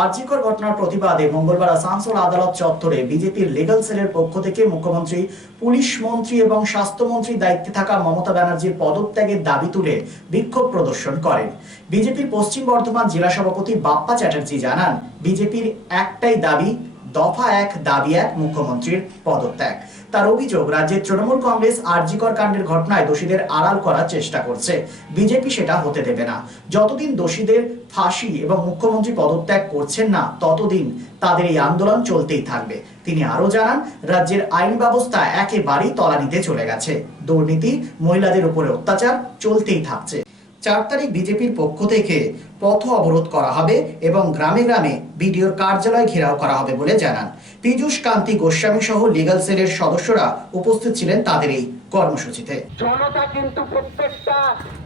আরজিকর ঘটনার প্রতিবাদে মঙ্গলবার আসানসোল আদালত চত্বরে বিজেপির লিগ্যাল সেলের পক্ষ থেকে মুখ্যমন্ত্রী, পুলিশ মন্ত্রী এবং স্বাস্থ্যমন্ত্রীর দায়িত্বে থাকা মমতা ব্যানার্জির পদত্যাগের দাবি তুলে বিক্ষোভ প্রদর্শন করেন। বিজেপির পশ্চিম বর্ধমান জেলা সভাপতি বাপ্পা চ্যাটার্জি জানান, বিজেপির একটাই দাবি, দফা এক, দাবি এক, মুখ্যমন্ত্রীর পদত্যাগ। তার অভিযোগ, রাজ্যের তৃণমূল কংগ্রেস আরজিকর কাণ্ডের ঘটনায় দোষীদের আড়াল করার চেষ্টা করছে। বিজেপি সেটা হতে দেবে না। যতদিন দোষীদের ফাঁসি এবং মুখ্যমন্ত্রী পদত্যাগ করছেন না, ততদিন তাদের এই আন্দোলন চলতেই থাকবে। তিনি আরো জানান, রাজ্যের আইন ব্যবস্থা একেবারেই তলানিতে চলে গেছে। দুর্নীতি, মহিলাদের উপরে অত্যাচার চলতেই থাকছে। 4 তারিখ বিজেপির পক্ষ থেকে পথ অবরোধ করা হবে এবং গ্রামে গ্রামে বিডিওর কার্যালয় ঘেরাও করা হবে বলে জানান। পীযূষ কান্তি গোস্বামী সহ লিগ্যাল সেলের সদস্যরা উপস্থিত ছিলেন তাদের এই কর্মসূচিতে। জনতা কিন্তু প্রত্যেকটা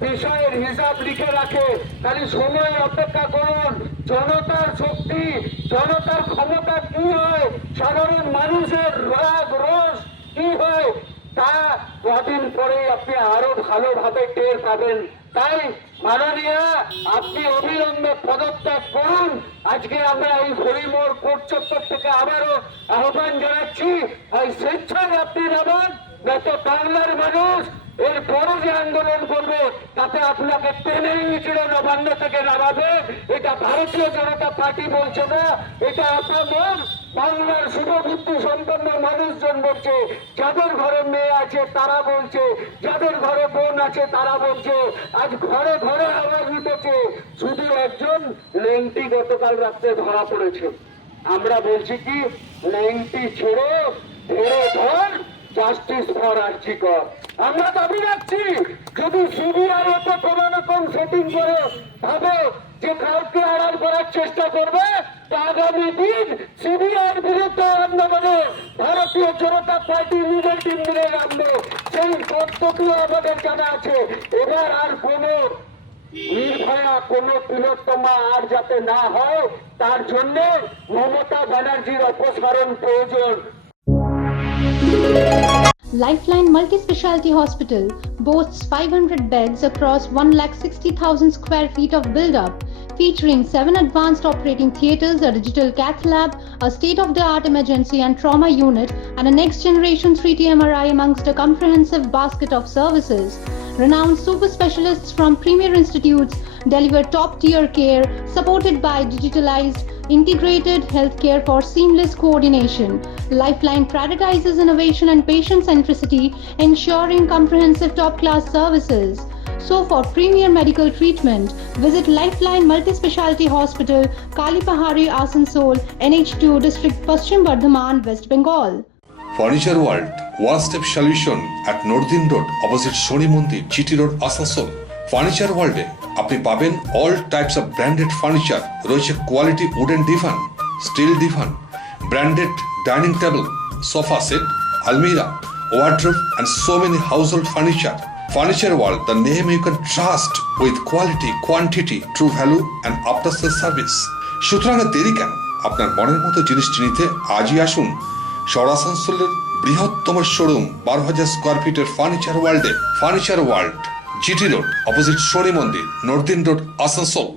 বিষয়ের হিসাব লিখে রাখে, খালি সময় অপেক্ষা করুন। জনতার শক্তি, জনতার ক্ষমতা কি হয়, সাধারণ মানুষের রাগ রোষ কি হয়, তা কদিন পরে আপনি আরো ভালোভাবে টের পাবেন। তাই মাননীয়, আপনি অবিলম্বে পদত্যাগ করুন। আজকে আমরা এই হরিমোড় কোর্ট চত্বর থেকে আবারও আহ্বান জানাচ্ছি, এই স্বেচ্ছায় আপনি নামান, যত বাংলার মানুষ এর বড় যে আন্দোলন করবে তাতে আপনাকে টেনে নিচড়ে নবান্ন থেকে নামাবে। এটা ভারতীয় জনতা পার্টি বলছে না, এটা আপনার বাংলার শুভবুদ্ধি সম্পন্ন মানুষজন বলছে। যাদের ঘরে মেয়ে আছে তারা বলছে, যাদের ঘরে বোন আছে তারা বলছে। আজ ঘরে ঘরে আওয়াজ উঠেছে। শুধু একজন লেংটি গতকাল রাত্রে ধরা পড়েছে। আমরা বলছি কি, লেংটি ছেড়ে ধরে ধর, জাস্টিস ফর আরজিকর। আমরা দাবি রাখছি, যদি সিবিআই এতে কোন রকম সেটিং করে ভাবে যে কাউকে আড়াল করার চেষ্টা করবে, আগামী দিন সিবিআইয়ের বিরুদ্ধে আন্দোলনে ভারতীয় জনতা পার্টি নিজের টিম মিলে নামবে। সেই তথ্যটিও আমাদের জানা আছে। এবার আর কোন নির্ভয়া, কোন তিলোত্তমা আর যাতে না হয়, তার জন্য মমতা ব্যানার্জির অপসারণ প্রয়োজন। Lifeline Multi-Speciality Hospital boasts 500 beds across 160,000 square feet of build-up, featuring 7 advanced operating theatres, a digital cath lab, a state-of-the-art emergency and trauma unit, and a next-generation 3D MRI amongst a comprehensive basket of services. Renowned super specialists from premier institutes deliver top-tier care, supported by digitalized, integrated healthcare for seamless coordination. Lifeline prioritizes innovation and patient centricity, ensuring comprehensive top-class services. So for premier medical treatment, visit Lifeline Multi-Speciality Hospital, Kalipahari, Asansol, NH2 District, Paschim Bardhaman, West Bengal. Furniture World, one-step solution at Nordin Road, opposite Shoni Mandir, GT Road, Asansol. Furniture ওয়ার্ল্ডে আপনি পাবেন all types of branded furniture. রয়েছে quality wooden divan, steel divan, branded dining table, sofa set, আলমিরা, wardrobe and so many household furniture. Furniture world, the name you can trust with quality, quantity, true value and after sale service. সুতরাং দেরি কেন? আপনার মনের মতো জিনিসটি নিতে আজই আসুন শহর আসানসোলের বৃহত্তম শোরুম 12,000 স্কোয়ার ফিটের ফার্নিচার ওয়ার্ল্ডে। Furniture world, GT Road, opposite Shoni Mandir, Nordin Road, Asansol.